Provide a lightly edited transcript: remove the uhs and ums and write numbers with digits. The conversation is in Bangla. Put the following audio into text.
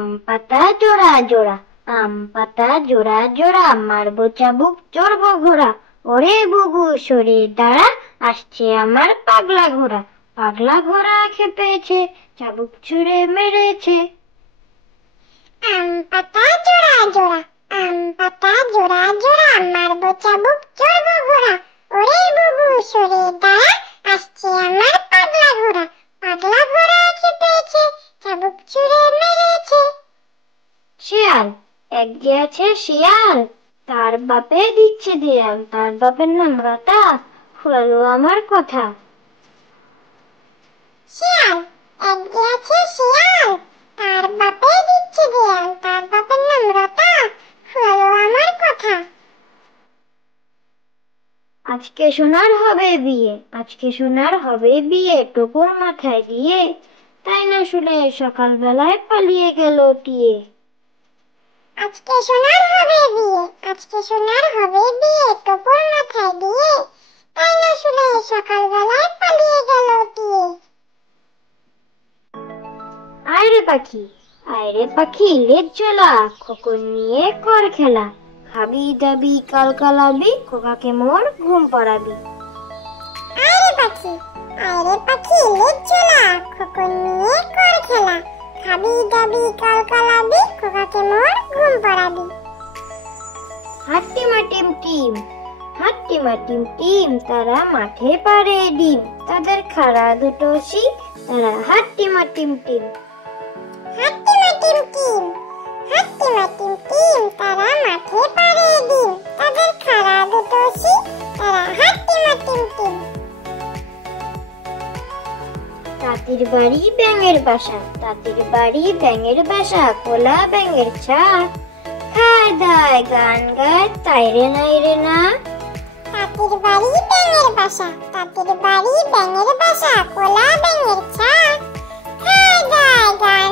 আম পাতা জোড়া জোড়া, আম পাতা জোড়া জোড়া, মারবো চাবুক চড়বো ঘোড়া, ওরে বুবু সরে দাঁড়া, আসছে আমার পাগলা ঘোড়া। পাগলা ঘোড়া খেপেছে, চাবুক ছুঁড়ে মেরেছে। আম পাতা জোড়া জোড়া, আম পাতা জোড়া জোড়া, মারবো চাবুক চড়বো ঘোড়া, ওরে বুবু সরে দাঁড়া, আসছে আমার পাগলা ঘোড়া। পাগলা ঘোড়া খেপেছে, চাবুক ছুঁড়ে মেরেছে। শিয়াল, এক যে আছে শিয়াল, তার বাপে দিচ্ছে দেয়াল, তার বাপের নাম রতা, হলো আমার কথা। শিয়াল, এক যে আছে শিয়াল, তার বাপে দিচ্ছে দেয়াল, তার বাপের নাম রতা, হলো আমার কথা। আজকে সোনার হবে বিয়ে, আজকে সোনার হবে বিয়ে, টোপর মাথায় দিয়ে, তাই না শুনে সকালবেলায় পালিয়ে গেল টিয়ে। আজকে সোনার হবে বিয়ে, আজকে সোনার হবে বিয়ে, টোপর মাথায় দিয়ে, তাই না শুনে সকালবেলায় পালিয়ে গেল টিয়ে। আয়রে পাখি, আয়রে পাখি লেজ ঝোলা, খোকন নিয়ে কর খেলা, খাবি দাবি কালকালাবি, খোকাকে মোর ঘুম পড়াবি। আয়রে পাখি, আয়রে পাখি লেজ ঝোলা, খোকন নিয়ে কর খেলা, খাবি দাবি কালকালাবি, খোকাকে মোর ঘুম পড়াবি। হাট্টিমা টিম টিম, হাট্টিমা টিম টিম, তারা মাঠে পারে ডিম, তাদের খাড়া দুটো শিং, তারা হাট্টিমা টিম টিম। হাট্টিমা টিম টিম, হাট্টিমা টিম টিম, তারা মাঠে পারে ডিম, তাদের খাড়া দুটো শিং, তারা হাট্টিমা টিম টিম। তাঁতির বাড়ি ব্যাঙের বাসা, তাঁতির বাড়ি ব্যাঙের বাসা, কোলা ব্যাঙের ছা, খায় দায় গান গায়, তাই রে নাই রে না। তাঁতির বাড়ি ব্যাঙের বাসা, তাঁতির বাড়ি ব্যাঙের বাসা, কোলা ব্যাঙের ছা, খায় দায় গান